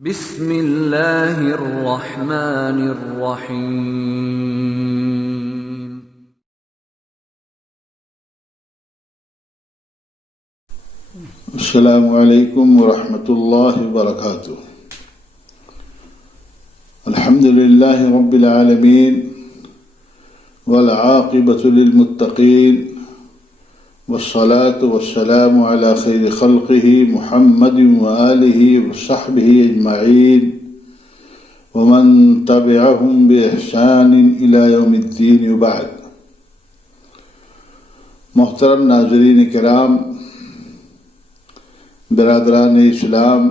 بسم اللہ الرحمن الرحیم۔ السلام علیکم ورحمۃ اللہ وبرکاتہ۔ الحمد للہ رب العالمین والعاقبۃ للمتقین والصلاة والسلام على خیر خلقہ محمد وآلہ وصحبہ اجمعین ومن تبعهم بإحسان إلى یوم الدین وبعد۔ محترم ناظرین کرام، برادران اسلام،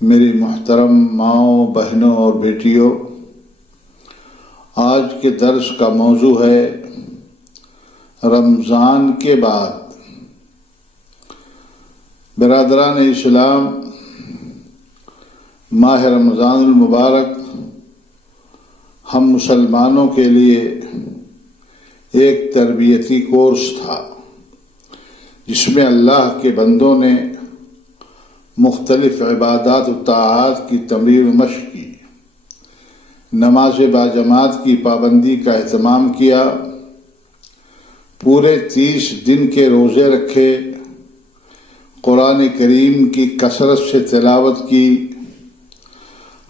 میری محترم ماؤں، بہنوں اور بیٹیوں، آج کے درس کا موضوع ہے رمضان کے بعد۔ برادران اسلام، ماہ رمضان المبارک ہم مسلمانوں کے لیے ایک تربیتی کورس تھا، جس میں اللہ کے بندوں نے مختلف عبادات و طاعات کی تمرین و مشق کی، نماز باجماعت کی پابندی کا اہتمام کیا، پورے 30 دن کے روزے رکھے، قرآن کریم کی کثرت سے تلاوت کی،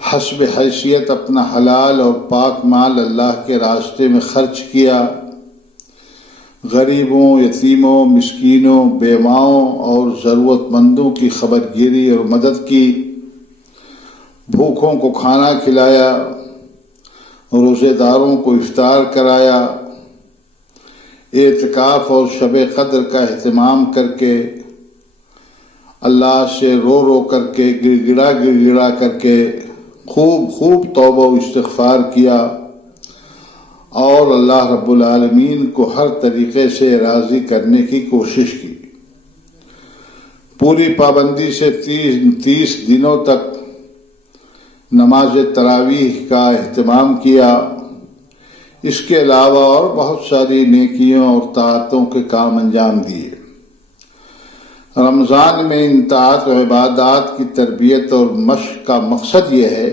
حسب حیثیت اپنا حلال اور پاک مال اللہ کے راستے میں خرچ کیا، غریبوں، یتیموں، مسکینوں، بیواؤں اور ضرورت مندوں کی خبر گیری اور مدد کی، بھوکوں کو کھانا کھلایا، روزے داروں کو افطار کرایا، اعتکاف اور شب قدر کا اہتمام کر کے اللہ سے رو رو کر کے گڑ گڑا کر کے خوب توبہ و استغفار کیا، اور اللہ رب العالمین کو ہر طریقے سے راضی کرنے کی کوشش کی۔ پوری پابندی سے 30 دنوں تک نماز تراویح کا اہتمام کیا۔ اس کے علاوہ اور بہت ساری نیکیوں اور طاعتوں کے کام انجام دیے۔ رمضان میں ان طاعت و عبادات کی تربیت اور مشق کا مقصد یہ ہے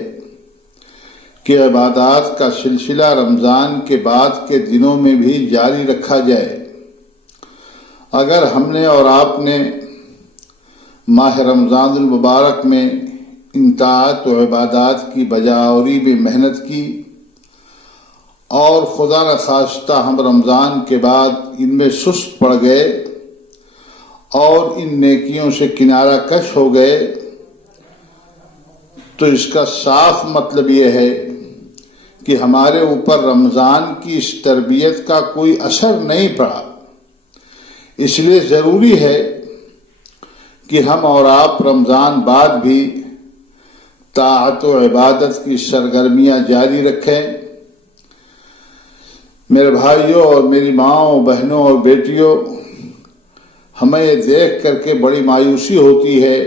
کہ عبادات کا سلسلہ رمضان کے بعد کے دنوں میں بھی جاری رکھا جائے۔ اگر ہم نے اور آپ نے ماہ رمضان المبارک میں ان طاعت و عبادات کی بجاوری میں محنت کی اور خدا نخواستہ ہم رمضان کے بعد ان میں سست پڑ گئے اور ان نیکیوں سے کنارہ کش ہو گئے، تو اس کا صاف مطلب یہ ہے کہ ہمارے اوپر رمضان کی اس تربیت کا کوئی اثر نہیں پڑا۔ اس لیے ضروری ہے کہ ہم اور آپ رمضان بعد بھی طاعت و عبادت کی سرگرمیاں جاری رکھیں۔ میرے بھائیوں اور میری ماؤں، بہنوں اور بیٹیوں، ہمیں یہ دیکھ کر کے بڑی مایوسی ہوتی ہے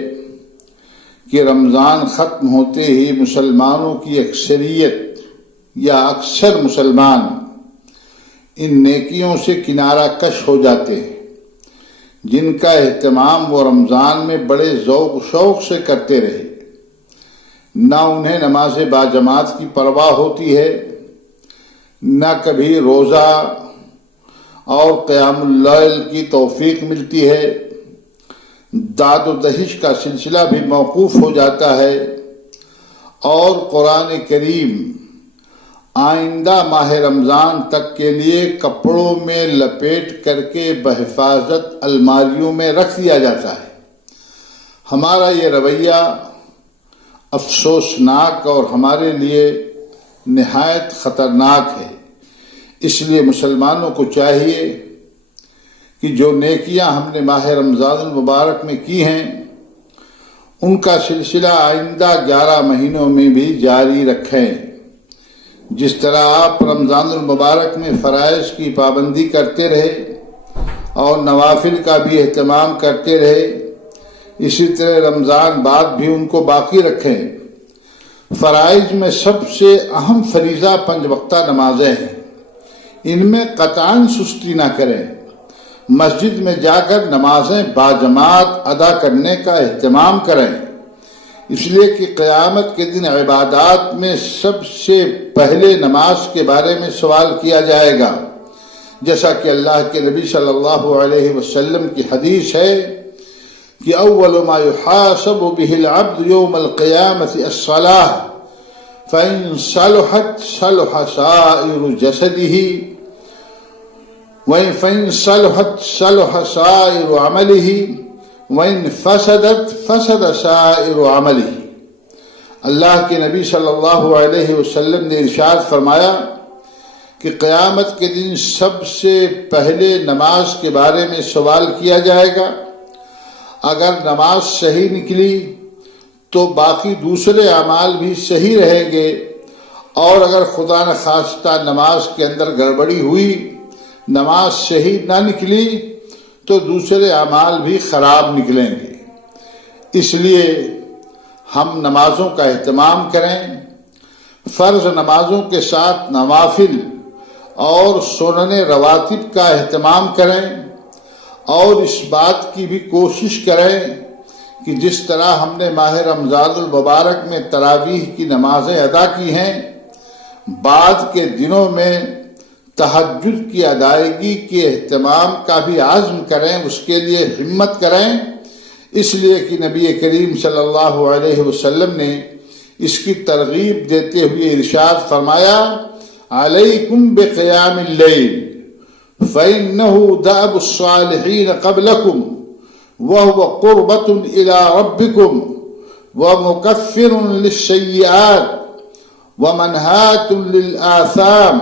کہ رمضان ختم ہوتے ہی مسلمانوں کی اکثریت یا اکثر مسلمان ان نیکیوں سے کنارہ کش ہو جاتے ہیں جن کا اہتمام وہ رمضان میں بڑے ذوق و شوق سے کرتے رہے۔ نہ انہیں نماز باجماعت کی پرواہ ہوتی ہے، نہ کبھی روزہ اور قیام اللیل کی توفیق ملتی ہے، داد و دہش کا سلسلہ بھی موقوف ہو جاتا ہے، اور قرآن کریم آئندہ ماہ رمضان تک کے لیے کپڑوں میں لپیٹ کر کے بحفاظت الماریوں میں رکھ دیا جاتا ہے۔ ہمارا یہ رویہ افسوسناک اور ہمارے لیے نہایت خطرناک ہے۔ اس لیے مسلمانوں کو چاہیے کہ جو نیکیاں ہم نے ماہ رمضان المبارک میں کی ہیں ان کا سلسلہ آئندہ 11 مہینوں میں بھی جاری رکھیں۔ جس طرح آپ رمضان المبارک میں فرائض کی پابندی کرتے رہے اور نوافل کا بھی اہتمام کرتے رہے، اسی طرح رمضان بعد بھی ان کو باقی رکھیں۔ فرائض میں سب سے اہم فریضہ 5 وقتہ نمازیں ہیں، ان میں قطعاً سستی نہ کریں۔ مسجد میں جا کر نمازیں باجماعت ادا کرنے کا اہتمام کریں۔ اس لیے کہ قیامت کے دن عبادات میں سب سے پہلے نماز کے بارے میں سوال کیا جائے گا، جیسا کہ اللہ کے نبی صلی اللہ علیہ وسلم کی حدیث ہے کہ اول ما يحاسب به العبد يوم القيامة الصلاة فإن صلحت صلح سائر جسده فإن صلحت صلح سائر عمله وإن فسدت فسد سائر عمله۔ اللہ کے نبی صلی اللہ علیہ وسلم نے ارشاد فرمایا کہ قیامت کے دن سب سے پہلے نماز کے بارے میں سوال کیا جائے گا۔ اگر نماز صحیح نکلی تو باقی دوسرے اعمال بھی صحیح رہیں گے، اور اگر خدا نخواستہ نماز کے اندر گڑبڑی ہوئی، نماز صحیح نہ نکلی تو دوسرے اعمال بھی خراب نکلیں گے۔ اس لیے ہم نمازوں کا اہتمام کریں، فرض نمازوں کے ساتھ نوافل اور سنن رواتب کا اہتمام کریں، اور اس بات کی بھی کوشش کریں کہ جس طرح ہم نے ماہ رمضان المبارک میں تراویح کی نمازیں ادا کی ہیں، بعد کے دنوں میں تہجد کی ادائیگی کے اہتمام کا بھی عزم کریں، اس کے لیے ہمت کریں، اس لیے کہ نبی کریم صلی اللہ علیہ وسلم نے اس کی ترغیب دیتے ہوئے ارشاد فرمایا علیکم بقیام اللیل فإنه دأب الصالحین قبلکم وهو قربۃ إلی ربکم ومکفر للسیئات ومنہاۃ للآثام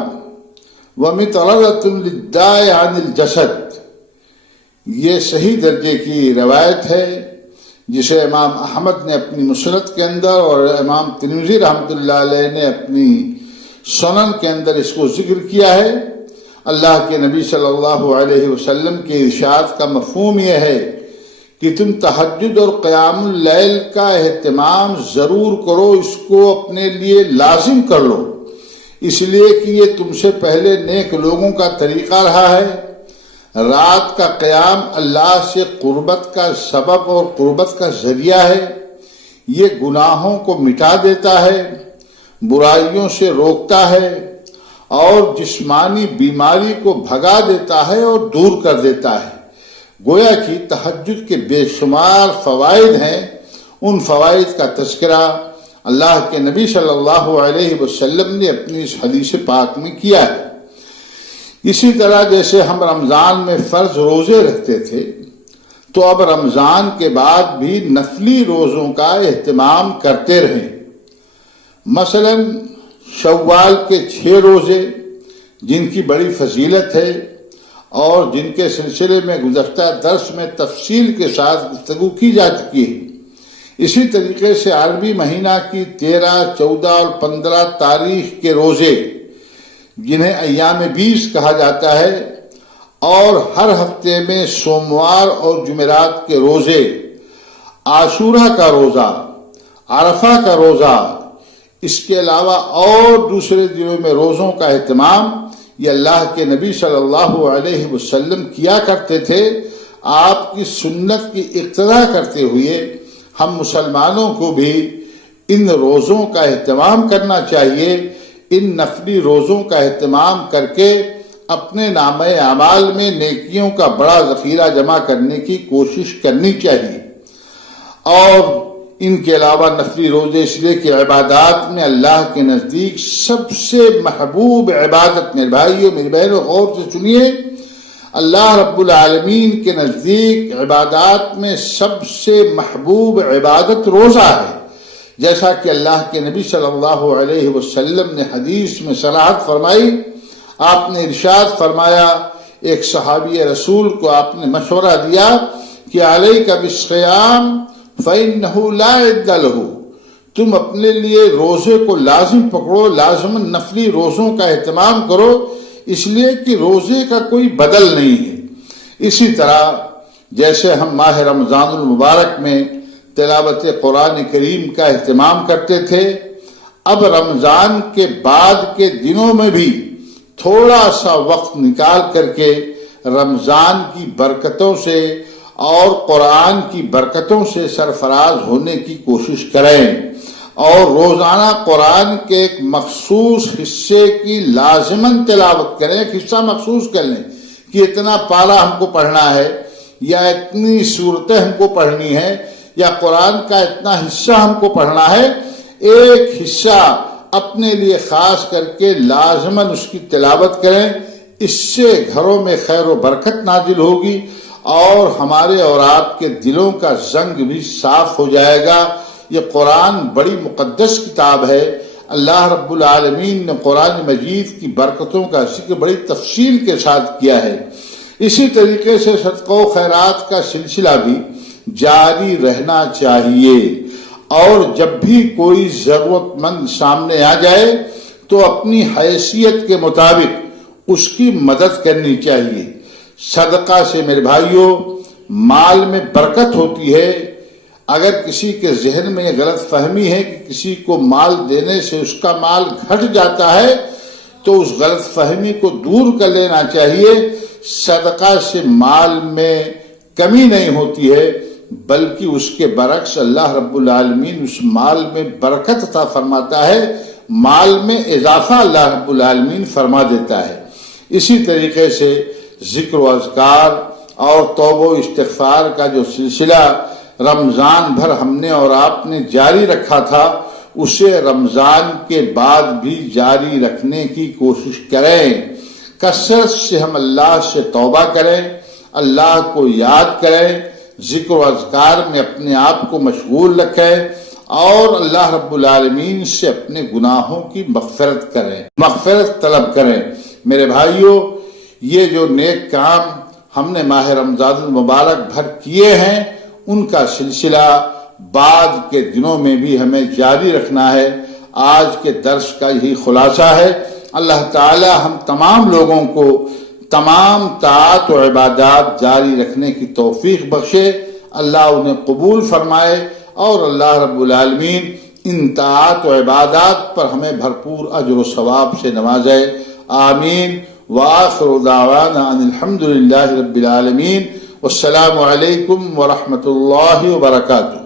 ومطردۃ للداء عن الجسد۔ یہ صحیح درجے کی روایت ہے جسے امام احمد نے اپنی مسند کے اندر اور امام ترمذی رحمۃ اللہ علیہ نے اپنی سنن کے اندر اس کو ذکر کیا ہے۔ اللہ کے نبی صلی اللہ علیہ وسلم کے ارشاد کا مفہوم یہ ہے کہ تم تہجد اور قیام اللیل کا اہتمام ضرور کرو، اس کو اپنے لیے لازم کر لو، اس لیے کہ یہ تم سے پہلے نیک لوگوں کا طریقہ رہا ہے۔ رات کا قیام اللہ سے قربت کا سبب اور قربت کا ذریعہ ہے، یہ گناہوں کو مٹا دیتا ہے، برائیوں سے روکتا ہے، اور جسمانی بیماری کو بھگا دیتا ہے اور دور کر دیتا ہے۔ گویا کہ تہجد کے بے شمار فوائد ہیں، ان فوائد کا تذکرہ اللہ کے نبی صلی اللہ علیہ وسلم نے اپنی اس حدیث پاک میں کیا ہے۔ اسی طرح جیسے ہم رمضان میں فرض روزے رکھتے تھے، تو اب رمضان کے بعد بھی نفلی روزوں کا اہتمام کرتے رہیں۔ مثلا شوال کے 6 روزے جن کی بڑی فضیلت ہے اور جن کے سلسلے میں گزشتہ درس میں تفصیل کے ساتھ گفتگو کی جا چکی ہے۔ اسی طریقے سے عربی مہینہ کی 13، 14 اور 15 تاریخ کے روزے جنہیں ایام 20 کہا جاتا ہے، اور ہر ہفتے میں سوموار اور جمعرات کے روزے، عاشورہ کا روزہ، عرفہ کا روزہ، اس کے علاوہ اور دوسرے دنوں میں روزوں کا اہتمام یہ اللہ کے نبی صلی اللہ علیہ وسلم کیا کرتے تھے۔ آپ کی سنت کی اقتدا کرتے ہوئے ہم مسلمانوں کو بھی ان روزوں کا اہتمام کرنا چاہیے، ان نفلی روزوں کا اہتمام کر کے اپنے نامہ اعمال میں نیکیوں کا بڑا ذخیرہ جمع کرنے کی کوشش کرنی چاہیے۔ اور ان کے علاوہ نفلی روزے اس لیے کہ عبادات میں اللہ کے نزدیک سب سے محبوب عبادت، میرے بھائیو میری بہنوں غور سے سنیے، اللہ رب العالمین کے نزدیک عبادات میں سب سے محبوب عبادت روزہ ہے، جیسا کہ اللہ کے نبی صلی اللہ علیہ وسلم نے حدیث میں صراحت فرمائی۔ آپ نے ارشاد فرمایا، ایک صحابی رسول کو آپ نے مشورہ دیا کہ علیک بالصیام فإنہ لا عد لہ، تم اپنے لیے روزے کو لازم پکڑو، لازماً نفلی روزوں کا اہتمام کرو، اس لیے کہ روزے کا کوئی بدل نہیں ہے۔ اسی طرح جیسے ہم ماہ رمضان المبارک میں تلاوت قرآن کریم کا اہتمام کرتے تھے، اب رمضان کے بعد کے دنوں میں بھی تھوڑا سا وقت نکال کر کے رمضان کی برکتوں سے اور قرآن کی برکتوں سے سرفراز ہونے کی کوشش کریں، اور روزانہ قرآن کے ایک مخصوص حصے کی لازماً تلاوت کریں۔ ایک حصہ مخصوص کر لیں کہ اتنا پارہ ہم کو پڑھنا ہے، یا اتنی صورتیں ہم کو پڑھنی ہے، یا قرآن کا اتنا حصہ ہم کو پڑھنا ہے۔ ایک حصہ اپنے لیے خاص کر کے لازماً اس کی تلاوت کریں۔ اس سے گھروں میں خیر و برکت نازل ہوگی، اور ہمارے اور آپ کے دلوں کا زنگ بھی صاف ہو جائے گا۔ یہ قرآن بڑی مقدس کتاب ہے۔ اللہ رب العالمین نے قرآن مجید کی برکتوں کا ذکر بڑی تفصیل کے ساتھ کیا ہے۔ اسی طریقے سے صدقہ و خیرات کا سلسلہ بھی جاری رہنا چاہیے، اور جب بھی کوئی ضرورت مند سامنے آ جائے تو اپنی حیثیت کے مطابق اس کی مدد کرنی چاہیے۔ صدقہ سے میرے بھائیوں مال میں برکت ہوتی ہے۔ اگر کسی کے ذہن میں یہ غلط فہمی ہے کہ کسی کو مال دینے سے اس کا مال گھٹ جاتا ہے، تو اس غلط فہمی کو دور کر لینا چاہیے۔ صدقہ سے مال میں کمی نہیں ہوتی ہے، بلکہ اس کے برعکس اللہ رب العالمین اس مال میں برکت عطا فرماتا ہے، مال میں اضافہ اللہ رب العالمین فرما دیتا ہے۔ اسی طریقے سے ذکر و اذکار اور توبہ و استغفار کا جو سلسلہ رمضان بھر ہم نے اور آپ نے جاری رکھا تھا، اسے رمضان کے بعد بھی جاری رکھنے کی کوشش کریں۔ کثرت سے ہم اللہ سے توبہ کریں، اللہ کو یاد کریں، ذکر و اذکار میں اپنے آپ کو مشغول رکھیں، اور اللہ رب العالمین سے اپنے گناہوں کی مغفرت طلب کریں۔ میرے بھائیوں، یہ جو نیک کام ہم نے ماہ رمضان المبارک بھر کیے ہیں، ان کا سلسلہ بعد کے دنوں میں بھی ہمیں جاری رکھنا ہے۔ آج کے درس کا یہی خلاصہ ہے۔ اللہ تعالی ہم تمام لوگوں کو تمام طاعت و عبادات جاری رکھنے کی توفیق بخشے، اللہ انہیں قبول فرمائے، اور اللہ رب العالمین ان طاعت و عبادات پر ہمیں بھرپور اجر و ثواب سے نوازے۔ آمین۔ وآخر دعوانا ان الحمد للہ رب العالمین۔ والسلام علیکم ورحمۃ اللہ وبرکاتہ۔